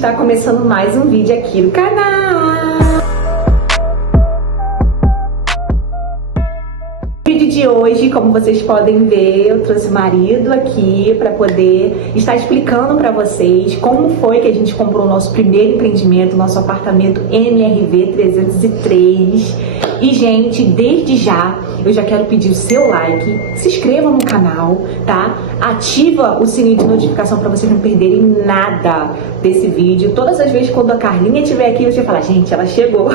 está começando mais um vídeo aqui no canal. No vídeo de hoje, como vocês podem ver, eu trouxe o marido aqui para poder estar explicando para vocês como foi que a gente comprou o nosso primeiro empreendimento, nosso apartamento MRV 303. E, gente, desde já, eu já quero pedir o seu like, se inscreva no canal, tá? Ativa o sininho de notificação para vocês não perderem nada desse vídeo. Todas as vezes quando a Carlinha estiver aqui, você fala, gente, ela chegou.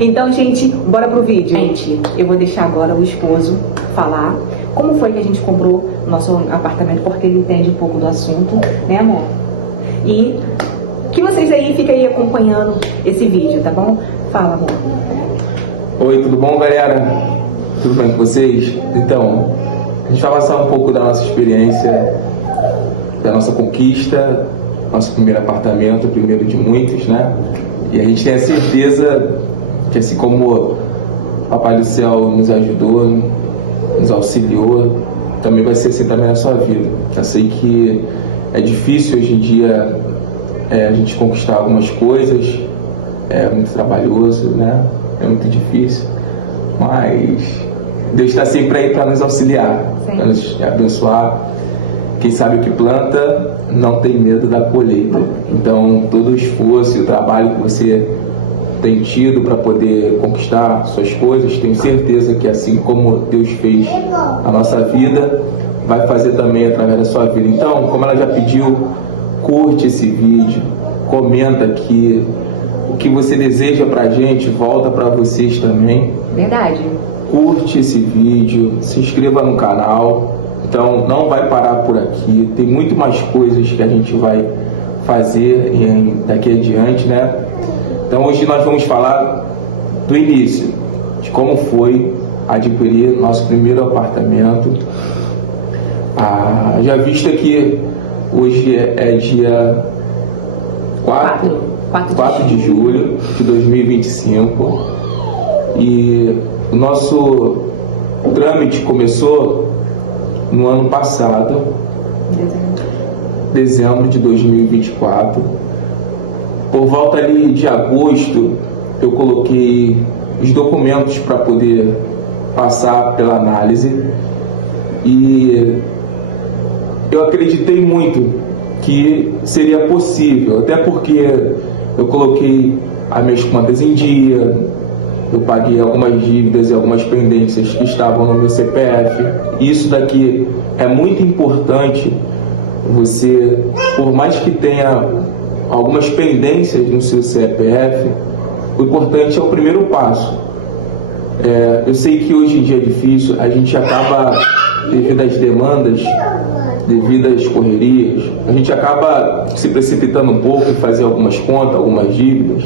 Então, gente, bora pro vídeo. Gente, eu vou deixar agora o esposo falar como foi que a gente comprou nosso apartamento, porque ele entende um pouco do assunto, né, amor? E que vocês aí fiquem aí acompanhando esse vídeo, tá bom? Fala, amor. Oi, tudo bom, galera? Tudo bem com vocês? Então, a gente vai passar um pouco da nossa experiência, da nossa conquista, nosso primeiro apartamento, o primeiro de muitos, né? E a gente tem a certeza que, assim como o Papai do Céu nos ajudou, nos auxiliou, também vai ser assim também na sua vida. Eu sei que é difícil hoje em dia a gente conquistar algumas coisas, é muito trabalhoso, né? É muito difícil, mas Deus está sempre aí para nos auxiliar, para nos abençoar. Quem sabe o que planta não tem medo da colheita. Então, todo o esforço e o trabalho que você tem tido para poder conquistar suas coisas, tenho certeza que assim como Deus fez a nossa vida, vai fazer também através da sua vida. Então, como ela já pediu, curte esse vídeo, comenta aqui. O que você deseja pra gente, volta pra vocês também. Verdade. Curte esse vídeo, se inscreva no canal. Então, não vai parar por aqui. Tem muito mais coisas que a gente vai fazer daqui adiante, né? Então, hoje nós vamos falar do início, de como foi adquirir nosso primeiro apartamento. Já visto que hoje é dia 4 de julho de 2025 e o nosso trâmite começou no ano passado, dezembro de 2024. Por volta ali de agosto, eu coloquei os documentos para poder passar pela análise e eu acreditei muito que seria possível, até porque eu coloquei as minhas contas em dia, eu paguei algumas dívidas e algumas pendências que estavam no meu CPF. Isso daqui é muito importante. Você, por mais que tenha algumas pendências no seu CPF, o importante é o primeiro passo. Eu sei que hoje em dia é difícil, a gente acaba, devido às demandas, devido às correrias, a gente acaba se precipitando um pouco em fazer algumas contas, algumas dívidas,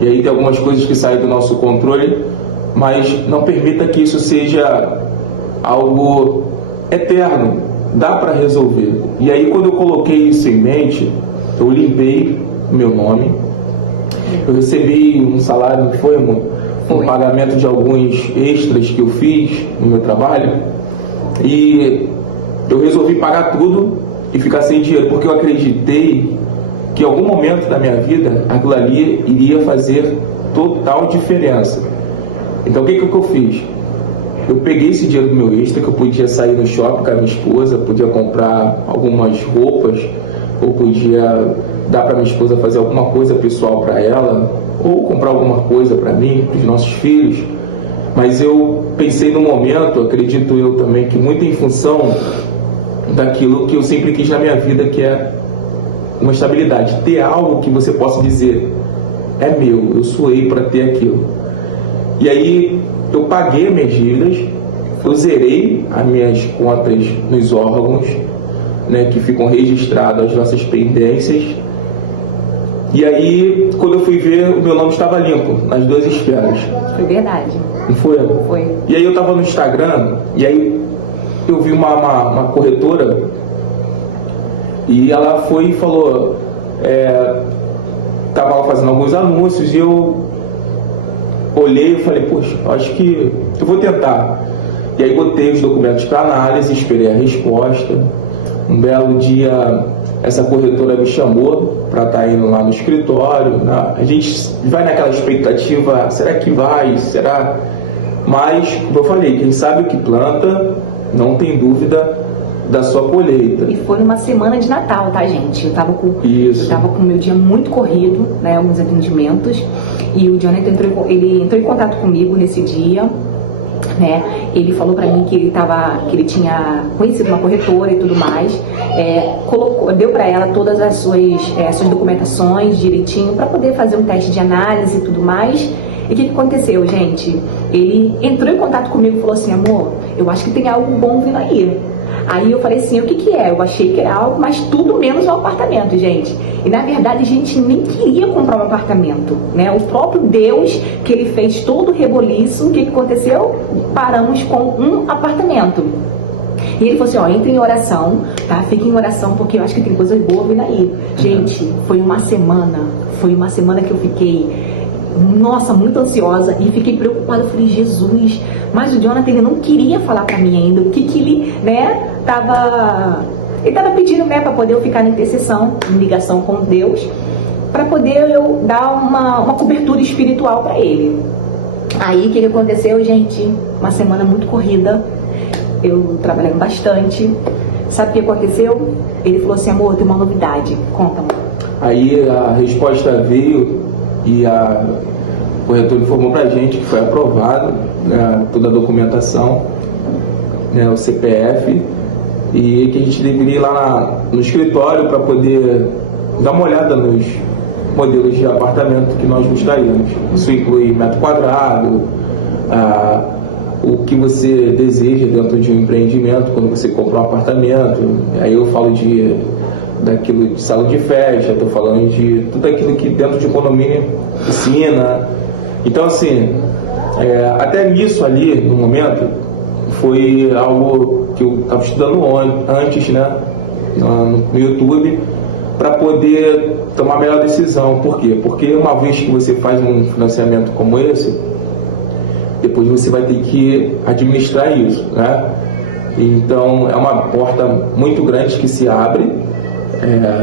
e aí tem algumas coisas que saem do nosso controle, mas não permita que isso seja algo eterno, dá para resolver. E aí quando eu coloquei isso em mente, eu limpei o meu nome, eu recebi um salário, não foi, amor? Um pagamento de alguns extras que eu fiz no meu trabalho, e eu resolvi pagar tudo e ficar sem dinheiro, porque eu acreditei que em algum momento da minha vida aquilo ali iria fazer total diferença. Então o que eu fiz? Eu peguei esse dinheiro do meu extra, que eu podia sair no shopping com a minha esposa, podia comprar algumas roupas, ou podia dar para minha esposa fazer alguma coisa pessoal para ela, ou comprar alguma coisa para mim, para os nossos filhos. Mas eu pensei no momento, acredito eu também, que muito em função daquilo que eu sempre quis na minha vida, que é uma estabilidade, ter algo que você possa dizer, é meu, eu suei para ter aquilo. E aí eu paguei minhas dívidas, eu zerei as minhas contas nos órgãos, né, que ficam registradas as nossas pendências. E aí, quando eu fui ver, o meu nome estava limpo nas duas esferas. Foi verdade. Não foi? Foi. E aí eu estava no Instagram, e aí eu vi uma corretora, e ela foi e falou, estava fazendo alguns anúncios, e eu olhei e falei, poxa, acho que eu vou tentar. E aí botei os documentos para análise, esperei a resposta. Um belo dia essa corretora me chamou para estar indo lá no escritório, né? A gente vai naquela expectativa, será que vai, será? Mas, como eu falei, quem sabe o que planta, não tem dúvida da sua colheita. E foi numa semana de Natal, tá, gente? Eu tava com o meu dia muito corrido, né, alguns atendimentos, e o Jonathan entrou em contato comigo nesse dia, né? Ele falou para mim que ele tinha conhecido uma corretora e tudo mais, deu para ela todas as suas documentações direitinho para poder fazer um teste de análise e tudo mais. E o que aconteceu, gente? Ele entrou em contato comigo e falou assim: amor, eu acho que tem algo bom vindo aí. Aí eu falei assim: o que é? Eu achei que era algo, mas tudo menos um apartamento, gente. E na verdade a gente nem queria comprar um apartamento, né? O próprio Deus, que ele fez todo o reboliço, o que aconteceu? Paramos com um apartamento. E ele falou assim: ó, entre em oração, tá? Fique em oração, porque eu acho que tem coisas boas vindo aí. Gente, foi uma semana que eu fiquei, nossa, muito ansiosa, e fiquei preocupada. Eu falei: Jesus, mas o Jonathan, ele não queria falar pra mim ainda o que ele, né, ele tava pedindo, né, pra poder eu ficar na intercessão, em ligação com Deus, pra poder eu dar uma cobertura espiritual pra ele. Aí, o que aconteceu, gente? Uma semana muito corrida, eu trabalhando bastante. Sabe o que aconteceu? Ele falou assim: amor, tem uma novidade, conta, amor. Aí a resposta veio e a corretora informou pra gente que foi aprovado, né, toda a documentação, né, o CPF, e que a gente deveria ir lá no escritório para poder dar uma olhada nos modelos de apartamento que nós gostaríamos. Isso inclui metro quadrado, o que você deseja dentro de um empreendimento quando você compra um apartamento. Aí eu falo daquilo de salão de festa, estou falando de tudo aquilo que dentro de condomínio, piscina. Então, assim, até nisso ali, no momento, foi algo que eu estava estudando antes, né, no YouTube, para poder tomar a melhor decisão. Por quê? Porque uma vez que você faz um financiamento como esse, depois você vai ter que administrar isso, né? Então, é uma porta muito grande que se abre.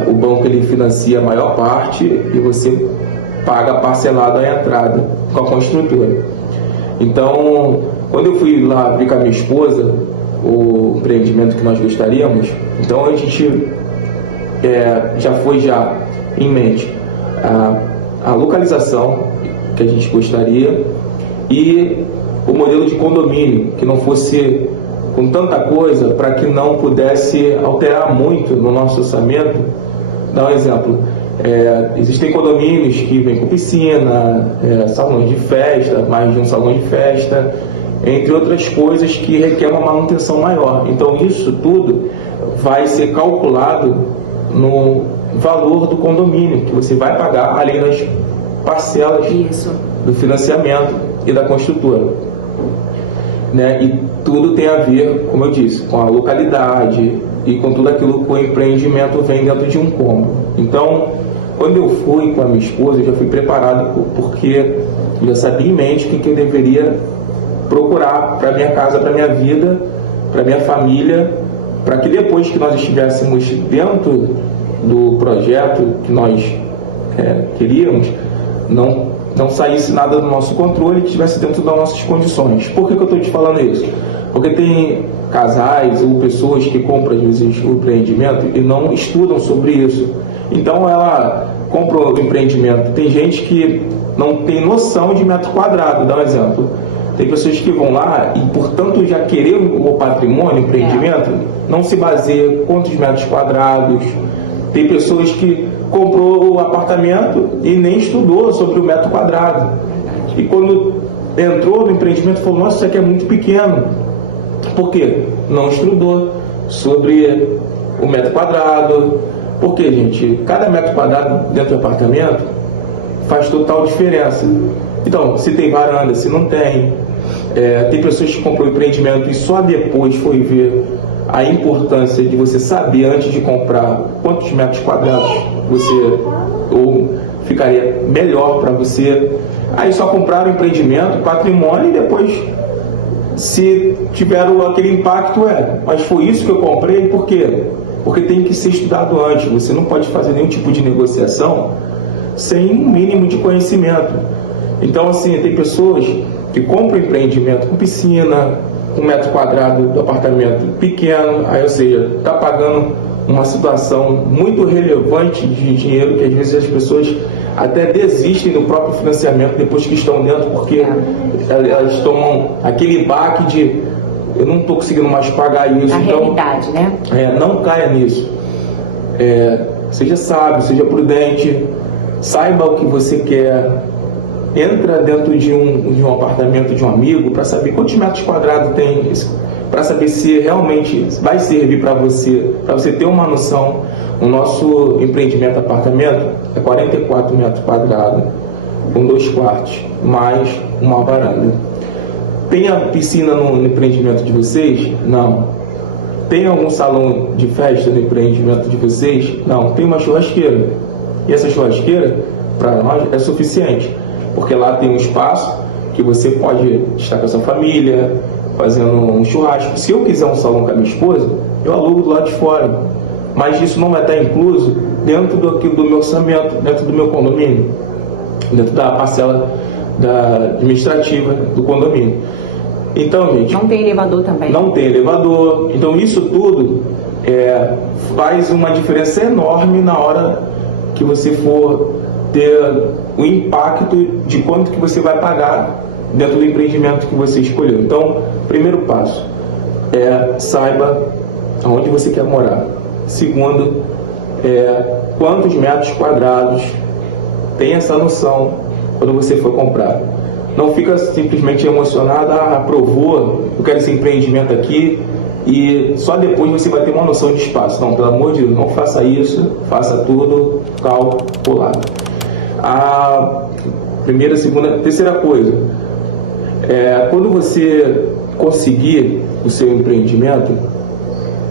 O banco, ele financia a maior parte e você paga parcelado a entrada com a construtora. Então, quando eu fui lá abrir com a minha esposa o empreendimento que nós gostaríamos, então a gente já foi em mente a localização que a gente gostaria e o modelo de condomínio, que não fosse com tanta coisa, para que não pudesse alterar muito no nosso orçamento. Dá um exemplo: existem condomínios que vêm com piscina, salões de festa, mais de um salão de festa, entre outras coisas que requer uma manutenção maior. Então isso tudo vai ser calculado no valor do condomínio que você vai pagar, além das parcelas do financiamento e da construtora, né? E tudo tem a ver, como eu disse, com a localidade e com tudo aquilo que o empreendimento vem dentro de um cômodo. Então, quando eu fui com a minha esposa, eu já fui preparado, porque eu já sabia em mente o que eu deveria procurar para minha casa, para minha vida, para minha família, para que depois que nós estivéssemos dentro do projeto que nós queríamos, não saísse nada do nosso controle e que estivesse dentro das nossas condições. Por que eu estou te falando isso? Porque tem casais ou pessoas que compram, às vezes, o empreendimento e não estudam sobre isso. Então ela compra o empreendimento. Tem gente que não tem noção de metro quadrado. Dá um exemplo: tem pessoas que vão lá e, portanto, já querer o patrimônio, o empreendimento, não se baseia quantos metros quadrados. Tem pessoas que comprou o apartamento e nem estudou sobre o metro quadrado. E quando entrou no empreendimento, falou: nossa, isso aqui é muito pequeno. Por quê? Não estudou sobre o metro quadrado. Porque, gente, cada metro quadrado dentro do apartamento faz total diferença. Então, se tem varanda, se não tem. Tem pessoas que compram o empreendimento e só depois foi ver a importância de você saber, antes de comprar, quantos metros quadrados ficaria melhor para você. Aí só compraram o empreendimento, patrimônio, e depois, se tiveram aquele impacto, mas foi isso que eu comprei, por quê? porque tem que ser estudado antes. Você não pode fazer nenhum tipo de negociação sem um mínimo de conhecimento. Então, assim, tem pessoas que compram empreendimento com piscina, com metro quadrado do apartamento pequeno, aí, ou seja, está pagando uma situação muito relevante de dinheiro, que às vezes as pessoas até desistem do próprio financiamento depois que estão dentro, porque elas tomam aquele baque de eu não estou conseguindo mais pagar isso. A realidade, né? Não caia nisso. Seja sábio, seja prudente, saiba o que você quer. Entra dentro de um apartamento de um amigo para saber quantos metros quadrados tem, para saber se realmente vai servir para você ter uma noção. O nosso empreendimento apartamento é 44 metros quadrados, com 2 quartos, mais uma varanda. Tem a piscina no empreendimento de vocês? Não. Tem algum salão de festa no empreendimento de vocês? Não. Tem uma churrasqueira. E essa churrasqueira, para nós, é suficiente, porque lá tem um espaço que você pode estar com a sua família, fazendo um churrasco. Se eu quiser um salão com a minha esposa, eu alugo do lado de fora. Mas isso não vai estar incluso dentro do meu orçamento, dentro do meu condomínio, dentro da parcela administrativa do condomínio. Então, gente... Não tem elevador também. Não tem elevador. Então, isso tudo faz uma diferença enorme na hora que você for ter o impacto de quanto que você vai pagar dentro do empreendimento que você escolheu. Então, primeiro passo saiba aonde você quer morar. Segundo, quantos metros quadrados. Tenha essa noção quando você for comprar. Não fica simplesmente emocionado, aprovou, eu quero esse empreendimento aqui, e só depois você vai ter uma noção de espaço. Não, pelo amor de Deus, não faça isso, faça tudo calculado. A primeira, segunda, terceira coisa, quando você conseguir o seu empreendimento,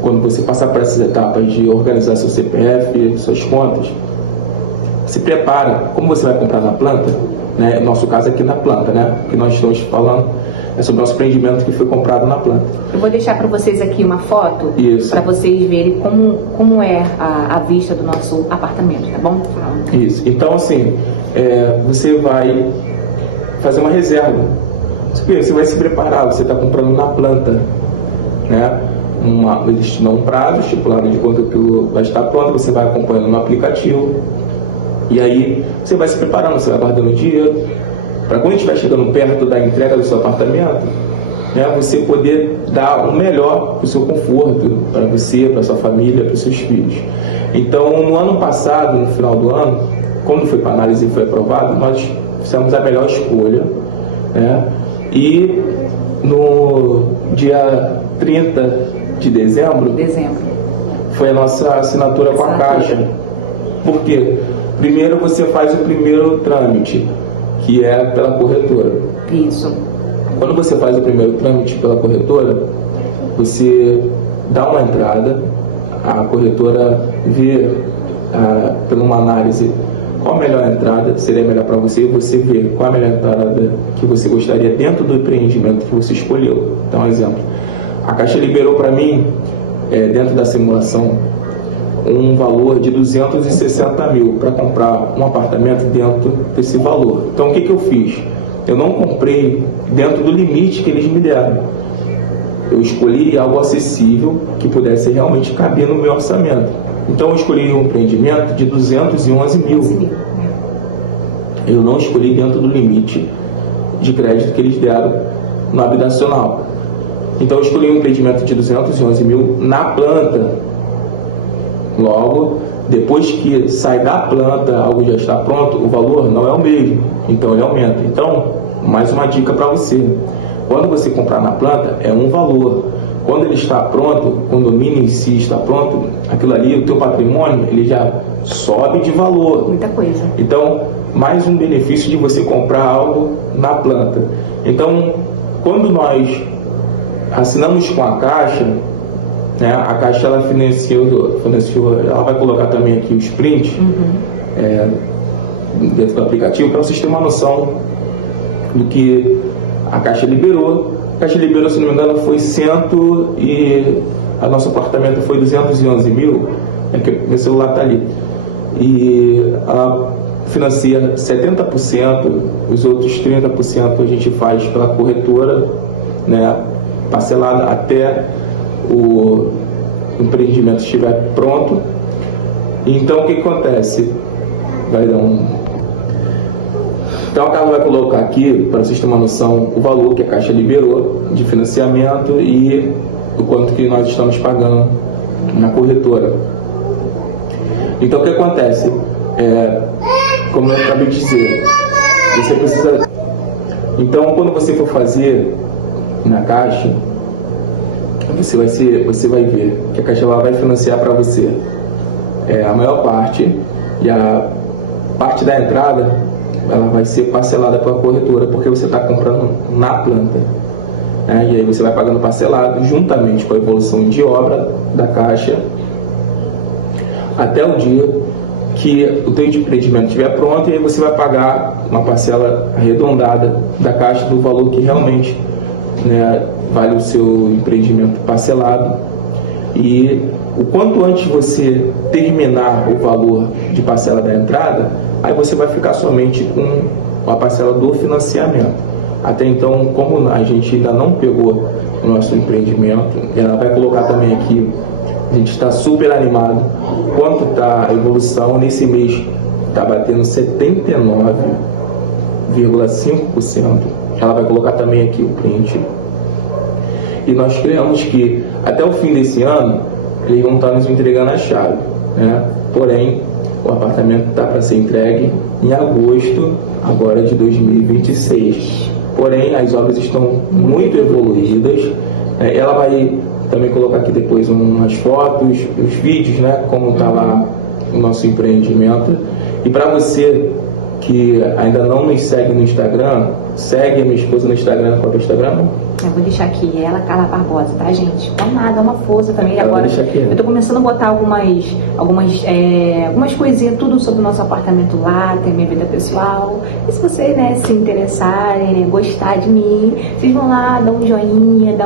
quando você passar por essas etapas de organizar seu CPF, suas contas, se prepara. Como você vai comprar na planta, né? Nosso caso aqui na planta, né? O que nós estamos falando é sobre o nosso empreendimento que foi comprado na planta. Eu vou deixar para vocês aqui uma foto para vocês verem como é a vista do nosso apartamento, tá bom? Isso. Então, assim, você vai fazer uma reserva. Você vai se preparar, você está comprando na planta, né? Eles te dão um prazo estipulado de quanto aquilo vai estar pronto, você vai acompanhando no aplicativo, e aí você vai se preparando, você vai guardando dinheiro, para quando estiver chegando perto da entrega do seu apartamento, né, você poder dar o melhor para o seu conforto, para você, para sua família, para os seus filhos. Então, no ano passado, no final do ano, quando foi para análise e foi aprovado, nós fizemos a melhor escolha, né? E no dia 30 de dezembro foi a nossa assinatura com a Caixa. Por quê? Primeiro você faz o primeiro trâmite, que é pela corretora. Isso. Quando você faz o primeiro trâmite pela corretora, você dá uma entrada, a corretora vê por uma análise qual a melhor entrada seria melhor para você, e você vê qual a melhor entrada que você gostaria dentro do empreendimento que você escolheu. Então, um exemplo, a Caixa liberou para mim, dentro da simulação, um valor de 260 mil para comprar um apartamento dentro desse valor. Então, o que eu fiz? Eu não comprei dentro do limite que eles me deram. Eu escolhi algo acessível que pudesse realmente caber no meu orçamento. Então, eu escolhi um empreendimento de 211 mil. Eu não escolhi dentro do limite de crédito que eles deram no habitacional. Então, eu escolhi um empreendimento de 211 mil na planta. Logo, depois que sai da planta, algo já está pronto, o valor não é o mesmo, então ele aumenta. Então, mais uma dica para você: quando você comprar na planta, é um valor. Quando ele está pronto, o condomínio em si está pronto, aquilo ali, o teu patrimônio, ele já sobe de valor. Muita coisa. Então, mais um benefício de você comprar algo na planta. Então, quando nós assinamos com a Caixa, né, a Caixa ela financiou, ela vai colocar também aqui os prints dentro do aplicativo, para vocês terem uma noção do que a Caixa liberou. A Caixa liberou, se não me engano, foi o nosso apartamento foi 211 mil, é que meu celular está ali, e ela financia 70%, os outros 30% a gente faz pela corretora, né, parcelado até o empreendimento estiver pronto. Então o que acontece? Vai dar Então a Carla vai colocar aqui, para vocês terem uma noção, o valor que a Caixa liberou de financiamento e o quanto que nós estamos pagando na corretora. Então o que acontece? Como eu acabei de dizer, você precisa... Então quando você for fazer na Caixa, você vai ver que a Caixa vai financiar para você a maior parte, e a parte da entrada ela vai ser parcelada pela corretora, porque você está comprando na planta, né? E aí você vai pagando parcelado juntamente com a evolução de obra da Caixa até o dia que o teu empreendimento estiver pronto, e aí você vai pagar uma parcela arredondada da Caixa do valor que realmente, né, vale o seu empreendimento parcelado. E o quanto antes você terminar o valor de parcela da entrada, aí você vai ficar somente com a parcela do financiamento. Até então, como a gente ainda não pegou o nosso empreendimento, ela vai colocar também aqui, a gente está super animado, quanto está a evolução. Nesse mês está batendo 79,5%. Ela vai colocar também aqui o print. E nós criamos que até o fim desse ano eles vão estar nos entregando a chave, né? Porém, o apartamento está para ser entregue em agosto agora de 2026. Porém, as obras estão muito evoluídas. Ela vai também colocar aqui depois umas fotos, os vídeos, né? Como está lá o nosso empreendimento. E para você que ainda não nos segue no Instagram, segue a minha esposa no Instagram. Qual é o Instagram? Eu vou deixar aqui, ela, Carla Barbosa, tá, gente? Vamos lá, dá uma força também. Ela agora deixa aqui, né? Eu tô começando a botar algumas coisinhas, tudo sobre o nosso apartamento lá, tem minha vida pessoal. E se vocês, né, se interessarem, né, gostar de mim, vocês vão lá, dá um joinha,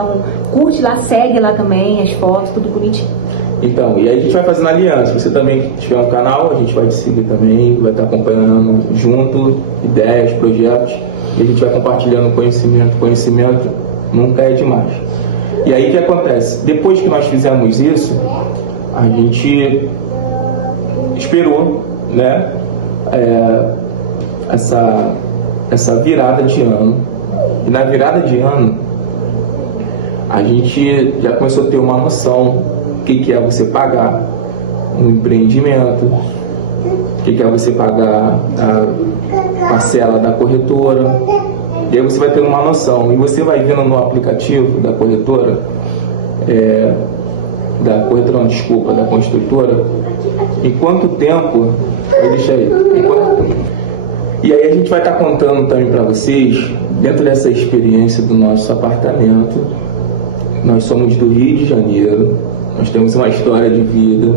curte lá, segue lá também as fotos, tudo bonitinho. Então, e aí a gente vai fazendo aliança. Se você também tiver um canal, a gente vai te seguir também, vai estar acompanhando junto, ideias, projetos, e a gente vai compartilhando conhecimento. Conhecimento nunca é demais. E aí o que acontece? Depois que nós fizemos isso, a gente esperou, né, essa virada de ano. E na virada de ano, a gente já começou a ter uma noção o que é você pagar um empreendimento, o que é você pagar a parcela da corretora. E aí você vai ter uma noção, e você vai vendo no aplicativo da corretora, da construtora, em quanto tempo, e aí a gente vai estar contando também para vocês, dentro dessa experiência do nosso apartamento. Nós somos do Rio de Janeiro, nós temos uma história de vida,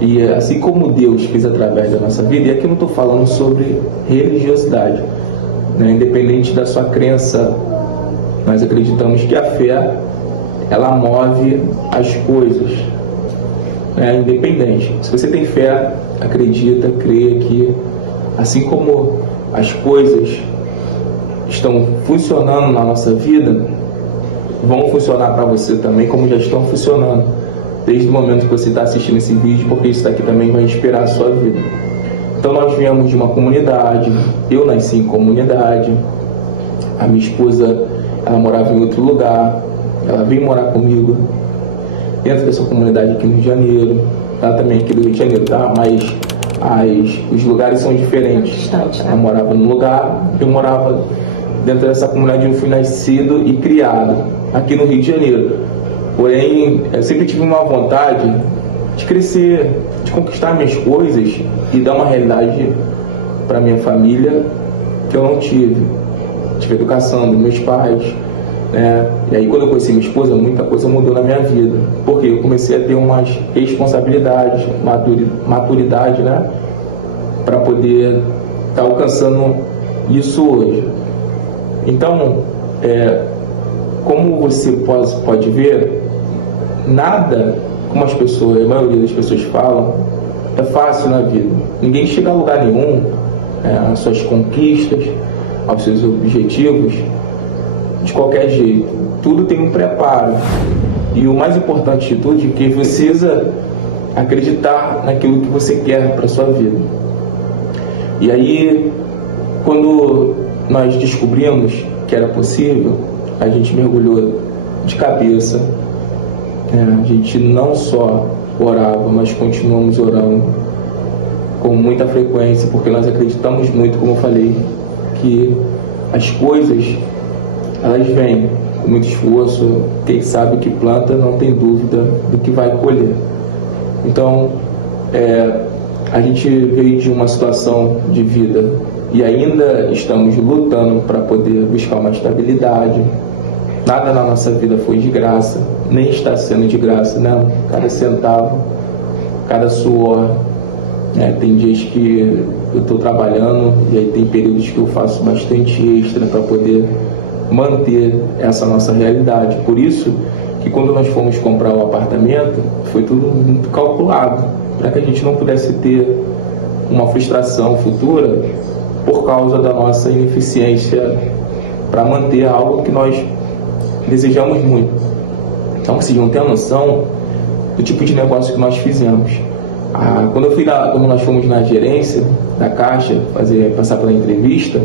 e assim como Deus fez através da nossa vida, e aqui eu não estou falando sobre religiosidade, né? Independente da sua crença, nós acreditamos que a fé, ela move as coisas, né? Independente. Se você tem fé, acredita, crê que assim como as coisas estão funcionando na nossa vida, vão funcionar para você também, como já estão funcionando desde o momento que você está assistindo esse vídeo, porque isso daqui também vai inspirar a sua vida. Então nós viemos de uma comunidade, eu nasci em comunidade, a minha esposa, ela morava em outro lugar, ela veio morar comigo dentro dessa comunidade aqui no Rio de Janeiro, ela também é aqui do Rio de Janeiro, tá? Mas os lugares são diferentes. Ela morava num lugar, eu morava dentro dessa comunidade, eu fui nascido e criado aqui no Rio de Janeiro. Porém, eu sempre tive uma vontade de crescer, de conquistar minhas coisas e dar uma realidade para minha família que eu não tive. Tive educação dos meus pais, né? E aí quando eu conheci minha esposa, muita coisa mudou na minha vida, porque eu comecei a ter umas responsabilidades, maturidade, né? Para poder estar alcançando isso hoje. Então, como você pode ver, nada, como a maioria das pessoas falam, é fácil na vida. Ninguém chega a lugar nenhum, às suas conquistas, aos seus objetivos, de qualquer jeito. Tudo tem um preparo. E o mais importante de tudo é que você precisa acreditar naquilo que você quer para a sua vida. E aí, quando nós descobrimos que era possível, a gente mergulhou de cabeça. A gente não só orava, mas continuamos orando com muita frequência, porque nós acreditamos muito, como eu falei, que as coisas, elas vêm com muito esforço. Quem sabe que planta não tem dúvida do que vai colher. Então, a gente veio de uma situação de vida e ainda estamos lutando para poder buscar uma estabilidade. Nada na nossa vida foi de graça, nem está sendo de graça, né? Cada centavo, cada suor. Tem dias que eu estou trabalhando e aí tem períodos que eu faço bastante extra para poder manter essa nossa realidade. Por isso que quando nós fomos comprar o apartamento, foi tudo muito calculado, para que a gente não pudesse ter uma frustração futura por causa da nossa ineficiência para manter algo que nós desejamos muito. Então, vocês não têm a noção do tipo de negócio que nós fizemos. Quando nós fomos na gerência da Caixa, passar pela entrevista,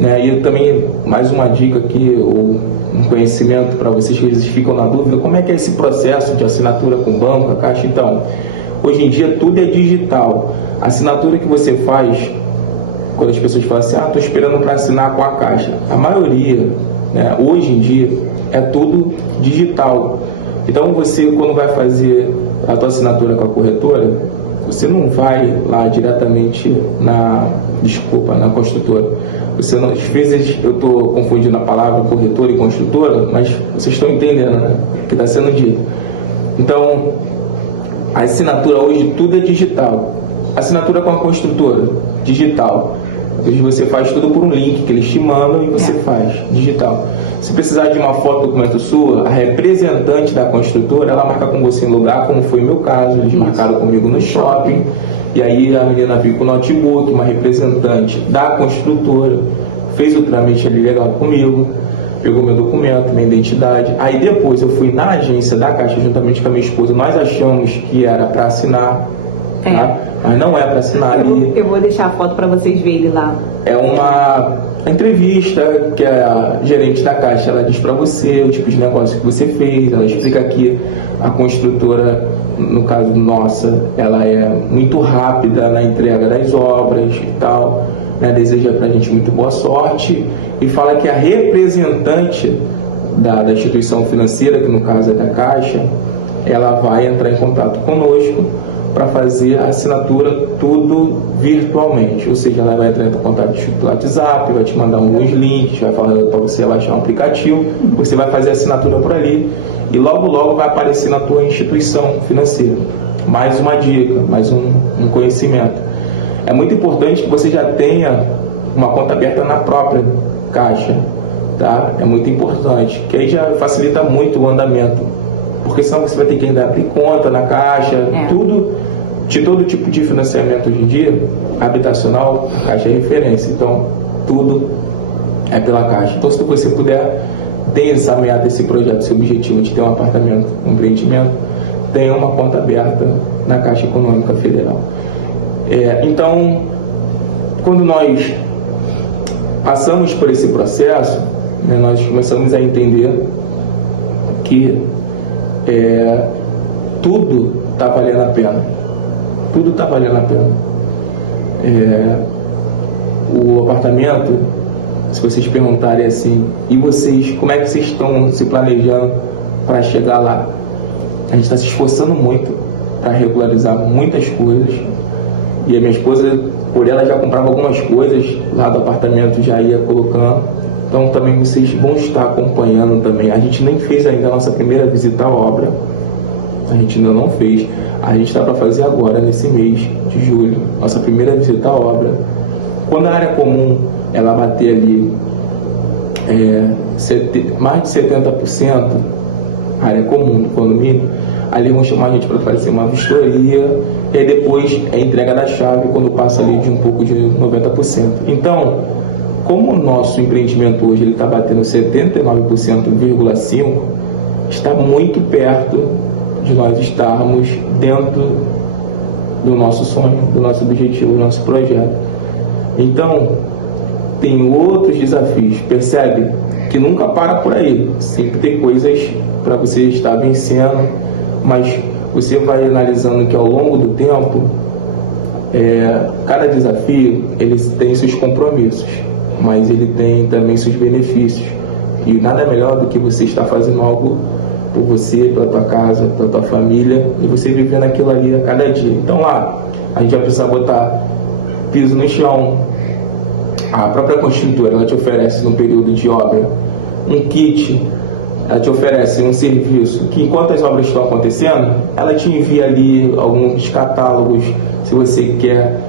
e eu também, mais uma dica aqui, ou um conhecimento para vocês que às vezes ficam na dúvida, como é que é esse processo de assinatura com o banco, a Caixa? Então, hoje em dia tudo é digital. A assinatura que você faz, quando as pessoas falam assim, estou esperando para assinar com a Caixa, a maioria, hoje em dia, é tudo digital. Então você, quando vai fazer a tua assinatura com a corretora, você não vai lá diretamente na construtora. Você não, às vezes eu estou confundindo a palavra corretora e construtora, mas vocês estão entendendo, né? O que está sendo dito. Então, a assinatura hoje tudo é digital. Assinatura com a construtora, digital. Hoje você faz tudo por um link que eles te mandam e você faz, digital. Se precisar de uma foto documento sua, a representante da construtora, ela marca com você em lugar, como foi o meu caso, eles marcaram comigo no shopping, e aí a menina veio com o notebook, uma representante da construtora, fez o trâmite ali legal comigo, pegou meu documento, minha identidade. Aí depois eu fui na agência da Caixa, juntamente com a minha esposa, nós achamos que era para assinar, tá? Mas não é para assinar ali. Eu vou deixar a foto para vocês verem lá. É uma entrevista que a gerente da Caixa, ela diz para você o tipo de negócio que você fez, ela explica que a construtora, no caso nossa, ela é muito rápida na entrega das obras e tal, deseja pra gente muito boa sorte e fala que a representante da instituição financeira, que no caso é da Caixa, ela vai entrar em contato conosco para fazer a assinatura tudo virtualmente, ou seja, ela vai entrar em contato pelo WhatsApp, vai te mandar alguns links, vai falar para você baixar um aplicativo, você vai fazer a assinatura por ali e logo vai aparecer na tua instituição financeira. Mais uma dica, mais um conhecimento. É muito importante que você já tenha uma conta aberta na própria Caixa, tá? É muito importante, que aí já facilita muito o andamento, porque senão você vai ter que ainda abrir conta na Caixa, todo tipo de financiamento hoje em dia, habitacional, a Caixa é referência, então tudo é pela Caixa. Então se você puder ter essa meta, esse projeto, esse objetivo de ter um apartamento, um empreendimento, tenha uma conta aberta na Caixa Econômica Federal. Então, quando nós passamos por esse processo, nós começamos a entender que tudo está valendo a pena. Tudo está valendo a pena. O apartamento, se vocês perguntarem assim, e vocês, como é que vocês estão se planejando para chegar lá? A gente está se esforçando muito para regularizar muitas coisas. E a minha esposa, por ela, já comprava algumas coisas lá do apartamento, já ia colocando. Então também vocês vão estar acompanhando também. A gente nem fez ainda a nossa primeira visita à obra. A gente ainda não fez. A gente está para fazer agora, nesse mês de julho, nossa primeira visita à obra. Quando a área comum ela bater ali mais de 70%, a área comum do condomínio, ali vão chamar a gente para fazer uma vistoria, e aí depois é entrega da chave quando passa ali de um pouco de 90%. Então, como o nosso empreendimento hoje ele está batendo 79,5%, está muito perto de nós estarmos dentro do nosso sonho, do nosso objetivo, do nosso projeto. Então, tem outros desafios, percebe? Que nunca para por aí, sempre tem coisas para você estar vencendo, mas você vai analisando que ao longo do tempo, cada desafio ele tem seus compromissos, mas ele tem também seus benefícios, e nada melhor do que você estar fazendo algo por você, pela tua casa, pela tua família, e você vivendo aquilo ali a cada dia. Então lá, a gente vai precisar botar piso no chão. A própria construtora, ela te oferece no período de obra um kit, ela te oferece um serviço que enquanto as obras estão acontecendo, ela te envia ali alguns catálogos, se você quer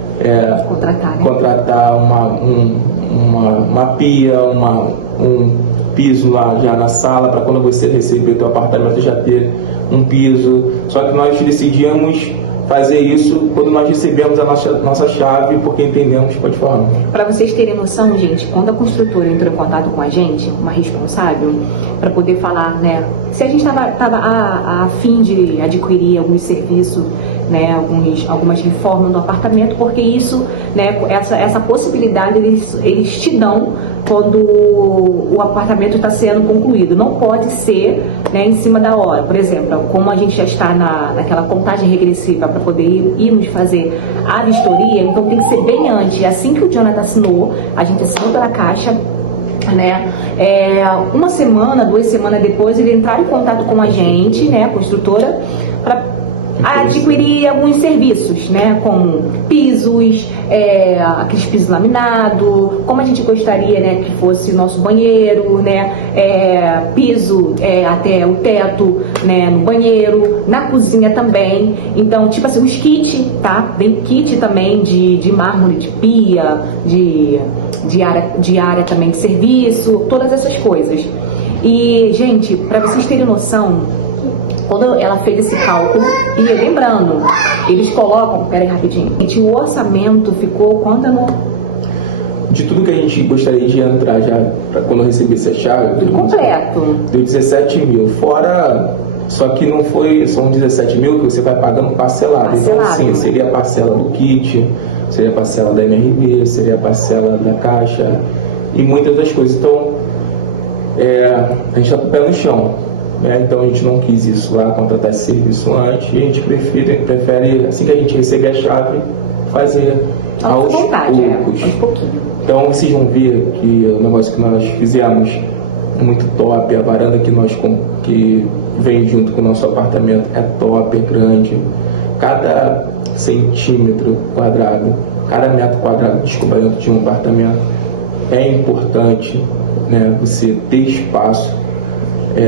contratar uma pia, um piso lá já na sala, para quando você receber o teu apartamento já ter um piso. Só que nós decidimos fazer isso quando nós recebemos a nossa chave, porque entendemos, pode falar. Para vocês terem noção, gente, quando a construtora entrou em contato com a gente, uma responsável, para poder falar, né, se a gente estava a fim de adquirir alguns serviços, né, algumas reformas no apartamento, porque isso, né, essa possibilidade eles te dão quando o apartamento está sendo concluído. Não pode ser, né, em cima da hora. Por exemplo, como a gente já está naquela contagem regressiva para poder irmos fazer a vistoria, então tem que ser bem antes. Assim que o Jonathan assinou, a gente assinou pela Caixa, né, uma semana, 2 semanas depois, ele entrar em contato com a gente, né, a construtora, para adquirir alguns serviços, né, como pisos, aqueles pisos laminados, como a gente gostaria, né, que fosse o nosso banheiro, né, piso até o teto, né, no banheiro, na cozinha também. Então, tipo assim, os kits, tá? Vem kit também de mármore de pia, de área também de serviço, todas essas coisas. E, gente, para vocês terem noção, quando ela fez esse cálculo, e lembrando, eles colocam, peraí rapidinho, gente, o orçamento ficou quanto? De tudo que a gente gostaria de entrar já, pra quando eu recebesse a chave, tudo completo. Deu 17 mil, fora, só que não foi, são 17 mil que você vai pagando parcelado. Então, assim, seria a parcela do kit, seria a parcela da MRV, seria a parcela da Caixa e muitas das coisas. Então, a gente está com o pé no chão. Então a gente não quis isso lá, contratar esse serviço antes, e a gente prefere, assim que a gente receber a chave, fazer aos poucos. Então vocês vão ver que o negócio que nós fizemos é muito top, a varanda que vem junto com o nosso apartamento é top, é grande. Cada centímetro quadrado, cada metro quadrado dentro de um apartamento é importante, né, você ter espaço.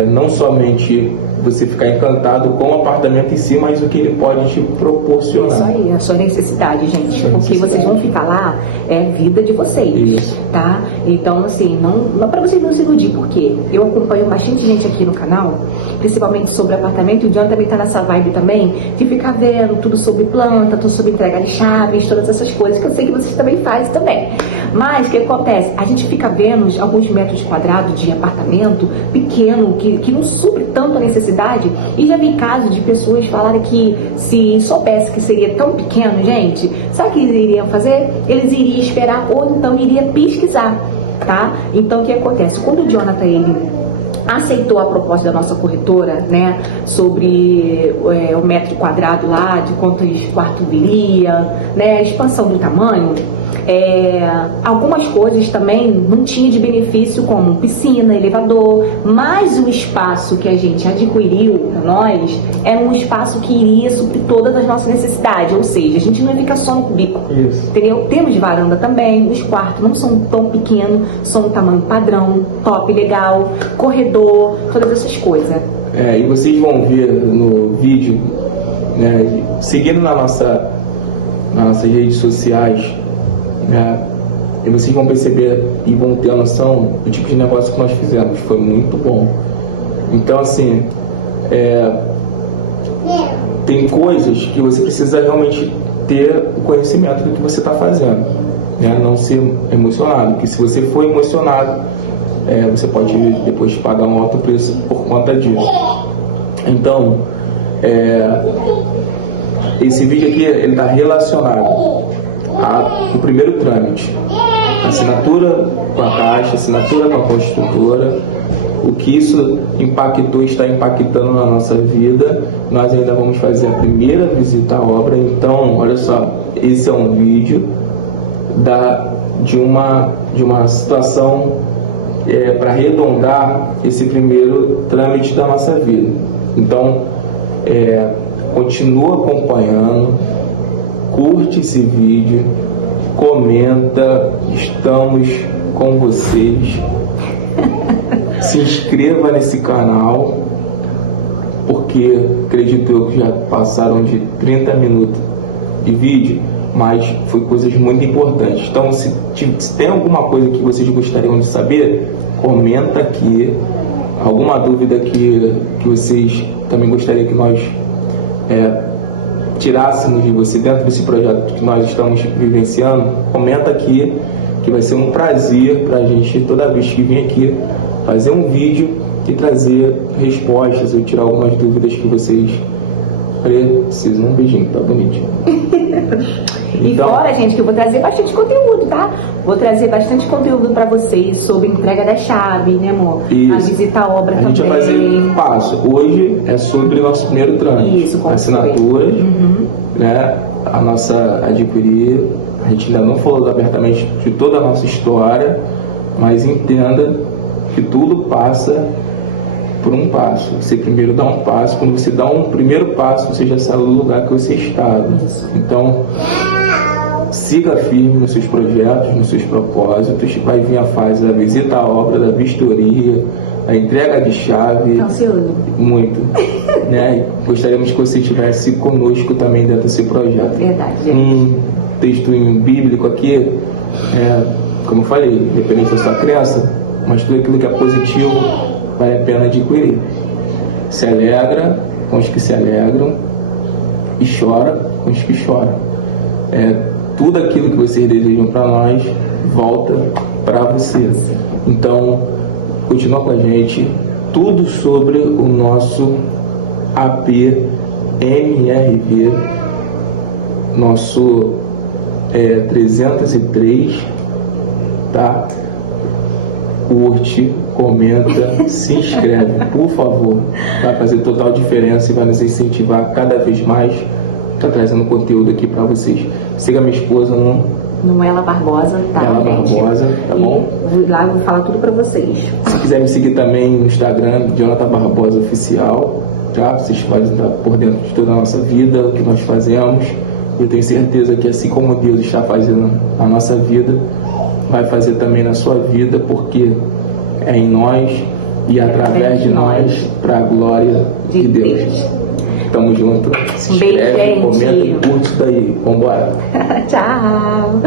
Não somente você ficar encantado com o apartamento em si, mas o que ele pode te proporcionar. Isso aí, a sua necessidade, gente. Porque vocês vão ficar lá, é vida de vocês. Isso. Tá? Então, assim, não para vocês não se iludir, porque eu acompanho bastante gente aqui no canal, principalmente sobre apartamento, e o John também tá nessa vibe também, de ficar vendo tudo sobre planta, tudo sobre entrega de chaves, todas essas coisas, que eu sei que vocês também fazem também. Mas, o que acontece? A gente fica vendo alguns metros quadrados de apartamento pequeno, que não supre tanto a necessidade, e já vi casos de pessoas falarem que se soubesse que seria tão pequeno, gente, sabe o que eles iriam fazer? Eles iriam esperar ou então iriam pesquisar, tá? Então, o que acontece? Quando o Jonathan, ele aceitou a proposta da nossa corretora, né, sobre o metro quadrado lá, de quantos quartos viria, né, a expansão do tamanho, algumas coisas também não tinha de benefício, como piscina, elevador, mas o espaço que a gente adquiriu para nós era um espaço que iria suprir todas as nossas necessidades, ou seja, a gente não ia ficar só no cubículo, entendeu? Temos varanda também, os quartos não são tão pequenos, são um tamanho padrão, top, legal, corredor, todas essas coisas. E vocês vão ver no vídeo, né, seguindo nas nossas redes sociais, e vocês vão perceber e vão ter a noção do tipo de negócio que nós fizemos. Foi muito bom. Então, assim, tem coisas que você precisa realmente ter o conhecimento do que você está fazendo, né? Não ser emocionado, porque se você for emocionado, você pode depois pagar um alto preço por conta disso. Então, esse vídeo aqui ele está relacionado ao primeiro trâmite, assinatura com a Caixa, assinatura com a construtora, o que isso impactou, está impactando na nossa vida. Nós ainda vamos fazer a primeira visita à obra. Então, olha só, esse é um vídeo de uma situação para arredondar esse primeiro trâmite da nossa vida. Então, continua acompanhando, curte esse vídeo, comenta, estamos com vocês. Se inscreva nesse canal, porque acredito eu que já passaram de 30 minutos de vídeo, mas foi coisas muito importantes. Então, se tem alguma coisa que vocês gostariam de saber, comenta aqui. Alguma dúvida que vocês também gostariam que nós tirássemos de você dentro desse projeto que nós estamos vivenciando, comenta aqui, que vai ser um prazer para a gente, toda vez que vir aqui, fazer um vídeo e trazer respostas ou tirar algumas dúvidas que vocês precisam. Um beijinho, tá bonitinho. E Então, fora, gente, que eu vou trazer bastante conteúdo, tá? Vou trazer bastante conteúdo para vocês sobre entrega da chave, né, amor? Isso. A visita à obra também. A gente vai fazer um passo. Hoje é sobre o nosso primeiro trâmite. Isso, como assinaturas, né? A nossa adquirir. A gente ainda não falou abertamente de toda a nossa história, mas entenda que tudo passa por um passo. Você primeiro dá um passo. Quando você dá um primeiro passo, você já sabe do lugar que você estava. Então, siga firme nos seus projetos, nos seus propósitos. Vai vir a fase da visita à obra, da vistoria, a entrega de chave. Tá ansioso? Muito. Né? Gostaríamos que você estivesse conosco também dentro desse projeto. Verdade. Um texto bíblico aqui, como eu falei, independente da sua crença, mas tudo aquilo que é positivo vale a pena adquirir. Se alegra com os que se alegram e chora com os que choram. Tudo aquilo que vocês desejam para nós volta para você. Então, continua com a gente. Tudo sobre o nosso AP MRV, nosso 303, tá? Curte, comenta, se inscreve, por favor. Vai fazer total diferença e vai nos incentivar cada vez mais. Tá trazendo conteúdo aqui para vocês. Siga minha esposa no Ela Barbosa, tá? Ela Barbosa, tá bom? Vou lá, vou falar tudo para vocês. Se quiser me seguir também no Instagram, Jonathan Barbosa Oficial, tá? Vocês podem estar por dentro de toda a nossa vida, o que nós fazemos. Eu tenho certeza que assim como Deus está fazendo na nossa vida, vai fazer também na sua vida, porque é em nós e através de nós, para a glória de Deus. Tamo junto. Se inscreve, comenta e curte isso daí. Vambora. Tchau.